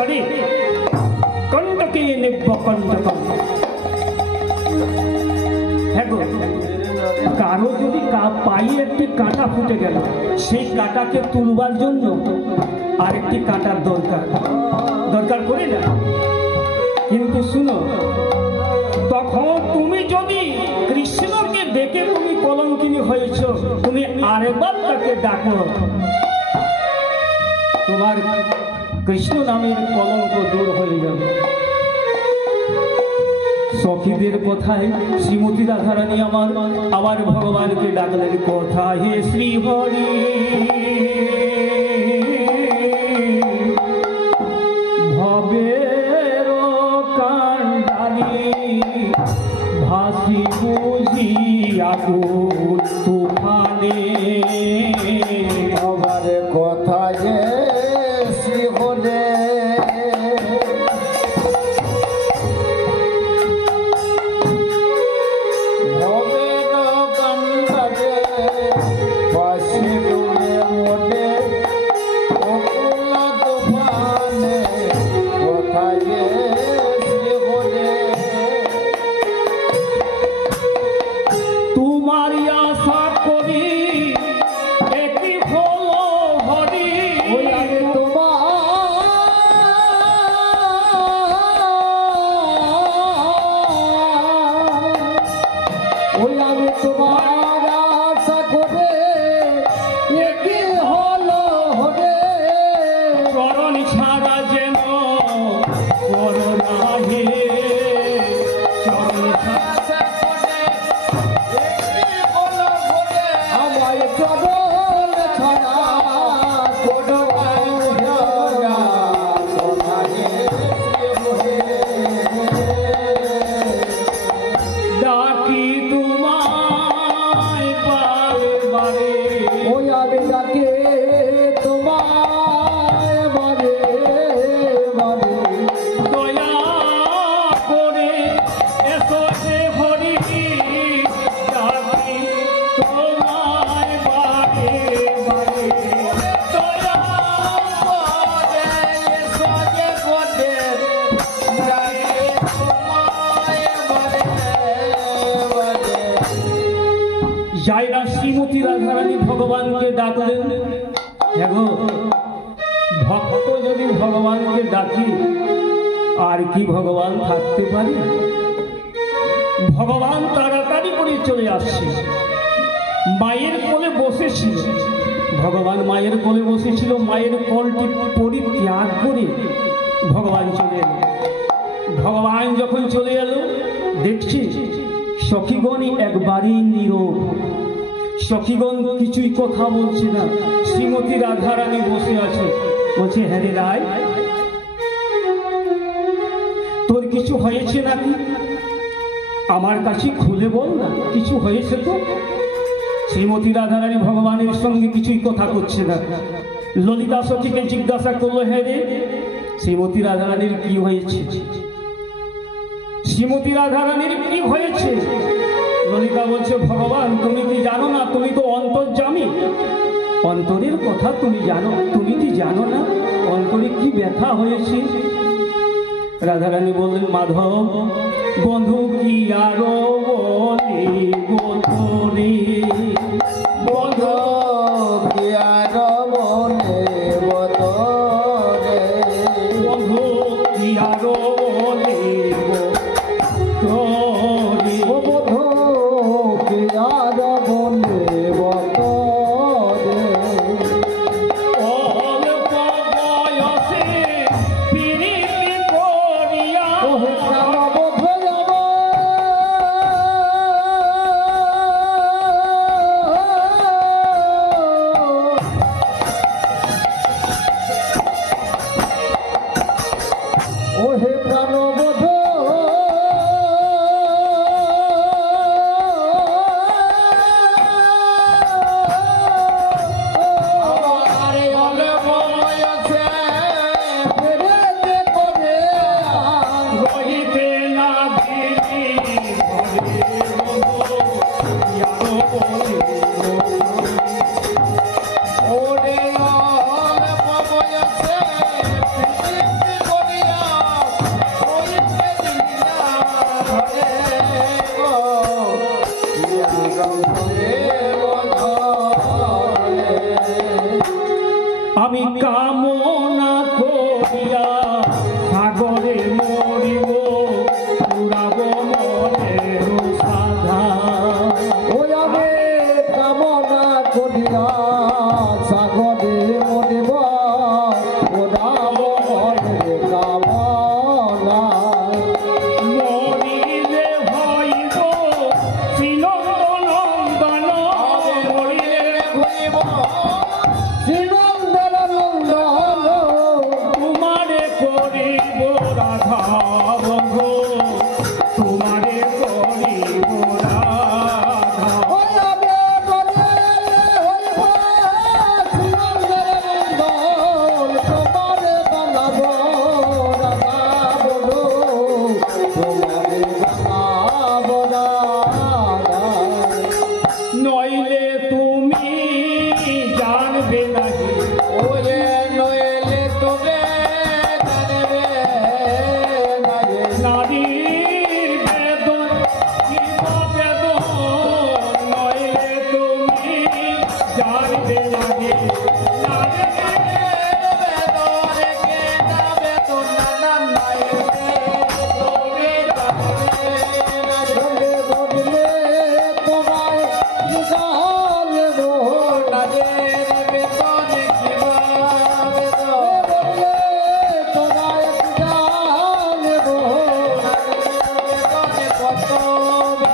করে কণ্ঠকে নেব কণ্ঠকম। হ্যাঁ গো, কারো যদি পায়ে একটি কাঁটা ফুটে গেল, সেই কাঁটাকে তুলবার জন্য আরেকটি কাঁটার দরকার করে না। কিন্তু শুনো, তখন তুমি যদি কৃষ্ণকে দেখে তুমি কলঙ্কিনী হয়েছ, তুমি আরেকবার তাকে ডাকো, তোমার কৃষ্ণ নামের কলঙ্ক দূর হয়ে যাবে। সখীদের কথায় শ্রীমতী রাধারানী আবার ভগবানকে ডাকলেন, কথা হে শ্রী হরি ভবের কান্ডারি ভাসি বুঝি আকুল তুফানে। আমার কথা যে শ্রী হরে যাইরা শ্রীমতী রাধারানী ভগবানকে ডাকলেন। দেখো, ভক্ত যদি ভগবানকে ডাকি আর কি ভগবান থাকতে পারে? ভগবান তাড়াতাড়ি করে চলে আসছে। মায়ের কোলে বসেছিল ভগবান, মায়ের কোলে বসেছিল। মায়ের কোলটি পরিত্যাগ করে ভগবান চলে এলো। ভগবান যখন চলে এলো, দেখছি সখীগণ একবারই নীরব। সখীগণ কিছুই কথা বলছে না। শ্রীমতী রাধারানী বসে আছে, বলছে, হ্যাঁ রে রায়, তোর কিছু হয়েছে নাকি? আমার কাছে খুলে বল না, কিছু হয়েছে তো? শ্রীমতী রাধারানী ভগবানের সঙ্গে কিছুই কথা করছে না। ললিতা সখীকে জিজ্ঞাসা করলো, হ্যাঁ রে শ্রীমতী রাধারানীর কি হয়েছে? শ্রীমতী রাধারানীর কি হয়েছে? ললিতা বলছে, ভগবান তুমি কি জানো না? তুমি তো অন্তর্যামী, অন্তরের কথা তুমি জানো। তুমি কি জানো না অন্তরে কি ব্যথা হয়েছে? রাধারানী বললেন, মাধব বন্ধু কি আরো বলি গোধরে, বন্ধু কি আরো বলে বদরে, বন্ধু কি আরো বলি গোধরে, বন্ধু কি আরো বলে বদরে, অল্প বয়সে প্রীতি করিয়া আমি কামনা করিয়া সাগরে মরিব পুরাব মনের সাধা ওই আমি কামনা করিয়া সাগরে মরিব ওরাম মনের কামনা মরিলে হইব শ্রীনন্দন মরিলে হইব শ্রীনন্দন নন্দন তোমারে করিব রাধা বন্ধু তোমারে করিব রাধা ওই আমি বলে হইব শ্রীনন্দন নন্দন তোমারে বানাবো রাধা বধূ তোমারে বানাবো রাধা নইলে তুমি জানবে নাহি ওরে নইলে তোরে জানবে না রে নারীর বেদন জীব বেদন নইলে তুমি জানবে নাহি রঙে বদলে তোমায় নিশাল রোড লাগে রে